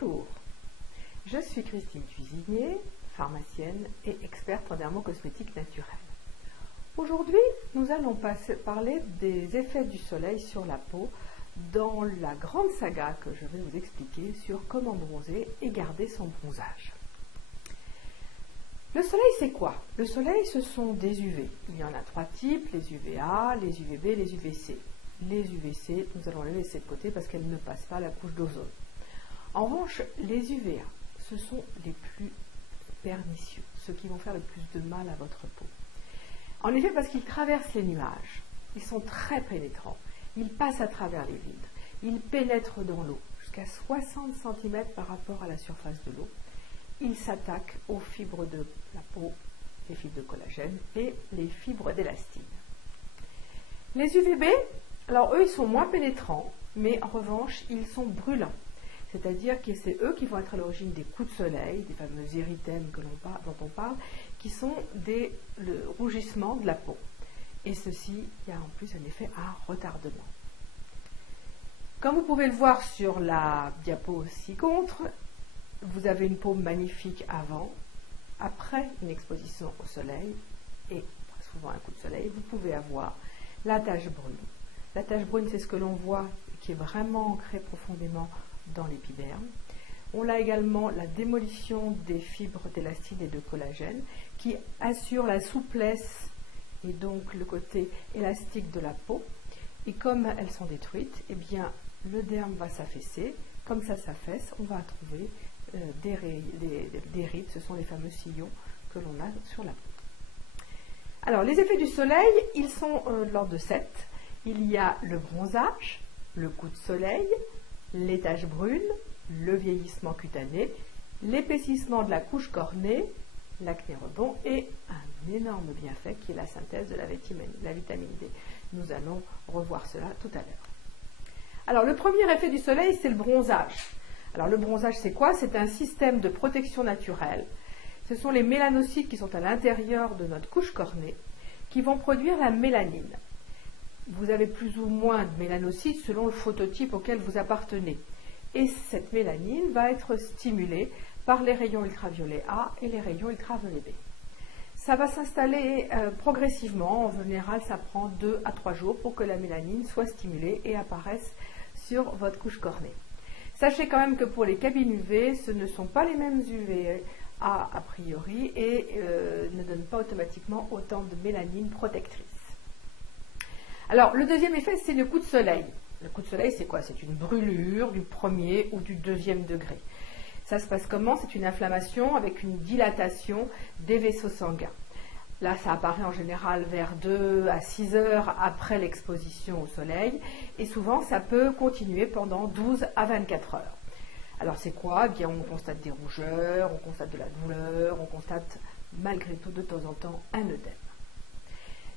Bonjour, je suis Christine Cuisinier, pharmacienne et experte en dermocosmétique naturelle. Aujourd'hui, nous allons parler des effets du soleil sur la peau dans la grande saga que je vais vous expliquer sur comment bronzer et garder son bronzage. Le soleil, c'est quoi? Le soleil, ce sont des UV. Il y en a trois types, les UVA, les UVB, les UVC. Les UVC, nous allons les laisser de côté parce qu'elles ne passent pas la couche d'ozone. En revanche, les UVA, ce sont les plus pernicieux, ceux qui vont faire le plus de mal à votre peau. En effet, parce qu'ils traversent les nuages, ils sont très pénétrants, ils passent à travers les vitres, ils pénètrent dans l'eau, jusqu'à 60 cm par rapport à la surface de l'eau. Ils s'attaquent aux fibres de la peau, les fibres de collagène et les fibres d'élastine. Les UVB, alors eux, ils sont moins pénétrants, mais en revanche, ils sont brûlants. C'est-à-dire que c'est eux qui vont être à l'origine des coups de soleil, des fameux érythèmes dont on parle, qui sont le rougissement de la peau. Et ceci, il y a en plus un effet à retardement. Comme vous pouvez le voir sur la diapo ci-contre, vous avez une peau magnifique avant, après une exposition au soleil, et souvent un coup de soleil, vous pouvez avoir la tache brune. La tache brune, c'est ce que l'on voit, qui est vraiment ancré profondément dans l'épiderme. On a également la démolition des fibres d'élastine et de collagène qui assure la souplesse et donc le côté élastique de la peau. Et comme elles sont détruites, eh bien, le derme va s'affaisser. Comme ça s'affaisse, on va trouver des rides, ce sont les fameux sillons que l'on a sur la peau. Alors, les effets du soleil, ils sont de l'ordre de 7. Il y a le bronzage, le coup de soleil, les taches brunes, le vieillissement cutané, l'épaississement de la couche cornée, l'acné rebond et un énorme bienfait qui est la synthèse de la vitamine D. Nous allons revoir cela tout à l'heure. Alors le premier effet du soleil, c'est le bronzage. Alors le bronzage, c'est quoi? C'est un système de protection naturelle. Ce sont les mélanocytes qui sont à l'intérieur de notre couche cornée qui vont produire la mélanine. Vous avez plus ou moins de mélanocytes selon le phototype auquel vous appartenez. Et cette mélanine va être stimulée par les rayons ultraviolets A et les rayons ultraviolets B. Ça va s'installer progressivement. En général, ça prend 2 à 3 jours pour que la mélanine soit stimulée et apparaisse sur votre couche cornée. Sachez quand même que pour les cabines UV, ce ne sont pas les mêmes UV a priori et ne donnent pas automatiquement autant de mélanine protectrice. Alors, le deuxième effet, c'est le coup de soleil. Le coup de soleil, c'est quoi? C'est une brûlure du premier ou du deuxième degré. Ça se passe comment? C'est une inflammation avec une dilatation des vaisseaux sanguins. Là, ça apparaît en général vers 2 à 6 heures après l'exposition au soleil. Et souvent, ça peut continuer pendant 12 à 24 heures. Alors, c'est quoi? Eh bien, on constate des rougeurs, on constate de la douleur, on constate malgré tout de temps en temps un œdème.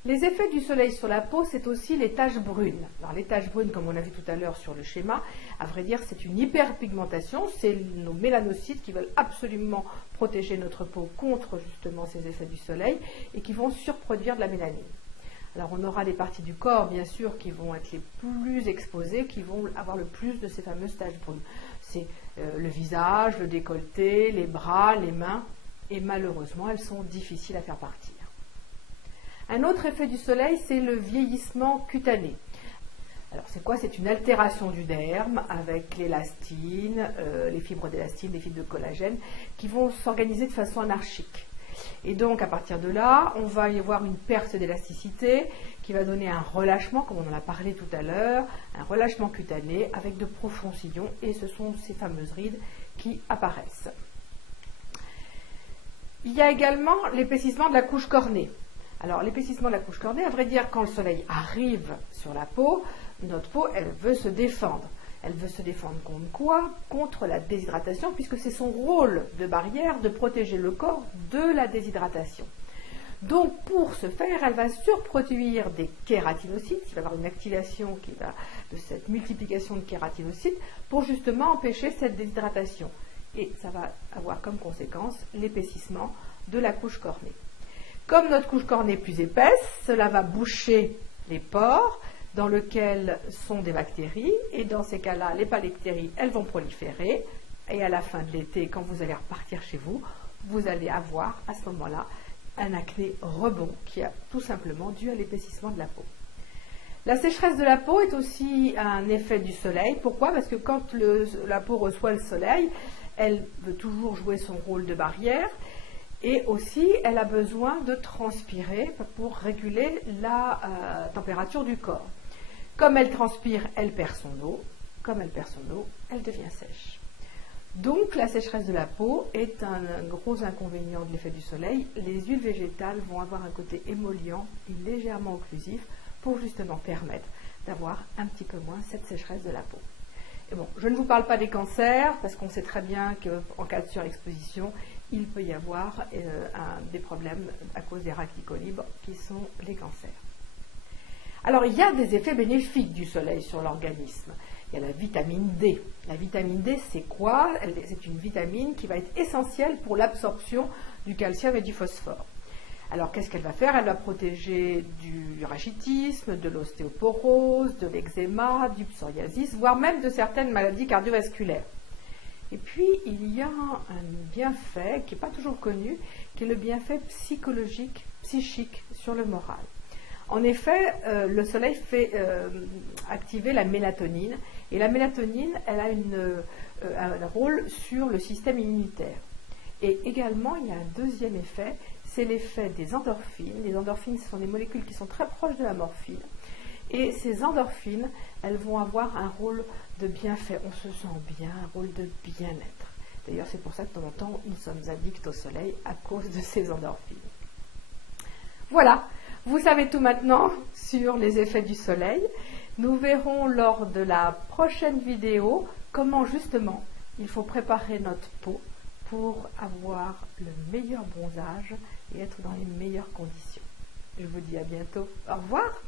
Les effets du soleil sur la peau, c'est aussi les taches brunes. Alors les taches brunes, comme on a vu tout à l'heure sur le schéma, à vrai dire, c'est une hyperpigmentation. C'est nos mélanocytes qui veulent absolument protéger notre peau contre justement ces effets du soleil et qui vont surproduire de la mélanine. Alors on aura des parties du corps, bien sûr, qui vont être les plus exposées, qui vont avoir le plus de ces fameuses taches brunes. C'est le visage, le décolleté, les bras, les mains, et malheureusement, elles sont difficiles à faire partir. Un autre effet du soleil, c'est le vieillissement cutané. Alors, c'est quoi? C'est une altération du derme avec l'élastine, les fibres d'élastine, les fibres de collagène, qui vont s'organiser de façon anarchique. Et donc, à partir de là, on va y avoir une perte d'élasticité qui va donner un relâchement, comme on en a parlé tout à l'heure, un relâchement cutané avec de profonds sillons, et ce sont ces fameuses rides qui apparaissent. Il y a également l'épaississement de la couche cornée. Alors, l'épaississement de la couche cornée, à vrai dire, quand le soleil arrive sur la peau, notre peau, elle veut se défendre. Elle veut se défendre contre quoi? Contre la déshydratation, puisque c'est son rôle de barrière de protéger le corps de la déshydratation. Donc, pour ce faire, elle va surproduire des kératinocytes. Il va y avoir une activation de cette multiplication de kératinocytes pour justement empêcher cette déshydratation. Et ça va avoir comme conséquence l'épaississement de la couche cornée. Comme notre couche cornée est plus épaisse, cela va boucher les pores dans lesquels sont des bactéries. Et dans ces cas-là, les bactéries, elles vont proliférer, Et à la fin de l'été, quand vous allez repartir chez vous, vous allez avoir à ce moment-là un acné rebond qui est tout simplement dû à l'épaississement de la peau. La sécheresse de la peau est aussi un effet du soleil. Pourquoi? Parce que quand la peau reçoit le soleil, elle veut toujours jouer son rôle de barrière et aussi elle a besoin de transpirer pour réguler la température du corps. Comme elle transpire, elle perd son eau. Comme elle perd son eau, elle devient sèche. Donc la sécheresse de la peau est un gros inconvénient de l'effet du soleil. Les huiles végétales vont avoir un côté émollient et légèrement occlusif pour justement permettre d'avoir un petit peu moins cette sécheresse de la peau. Et bon, je ne vous parle pas des cancers parce qu'on sait très bien qu'en cas de surexposition, il peut y avoir des problèmes à cause des radicaux libres qui sont les cancers. Alors il y a des effets bénéfiques du soleil sur l'organisme. Il y a la vitamine D. La vitamine D, c'est quoi? C'est une vitamine qui va être essentielle pour l'absorption du calcium et du phosphore. Alors, qu'est-ce qu'elle va faire? Elle va protéger du rachitisme, de l'ostéoporose, de l'eczéma, du psoriasis, voire même de certaines maladies cardiovasculaires. Et puis, il y a un bienfait qui n'est pas toujours connu, qui est le bienfait psychologique, psychique sur le moral. En effet, le soleil fait activer la mélatonine, et la mélatonine, elle a un rôle sur le système immunitaire. Et également, il y a un deuxième effet, c'est l'effet des endorphines. Les endorphines, ce sont des molécules qui sont très proches de la morphine. Et ces endorphines, elles vont avoir un rôle de bienfait. On se sent bien, un rôle de bien-être. D'ailleurs, c'est pour ça que de temps en temps, nous sommes addicts au soleil à cause de ces endorphines. Voilà, vous savez tout maintenant sur les effets du soleil. Nous verrons lors de la prochaine vidéo comment justement il faut préparer notre peau pour avoir le meilleur bronzage et être dans les meilleures conditions. Je vous dis à bientôt. Au revoir.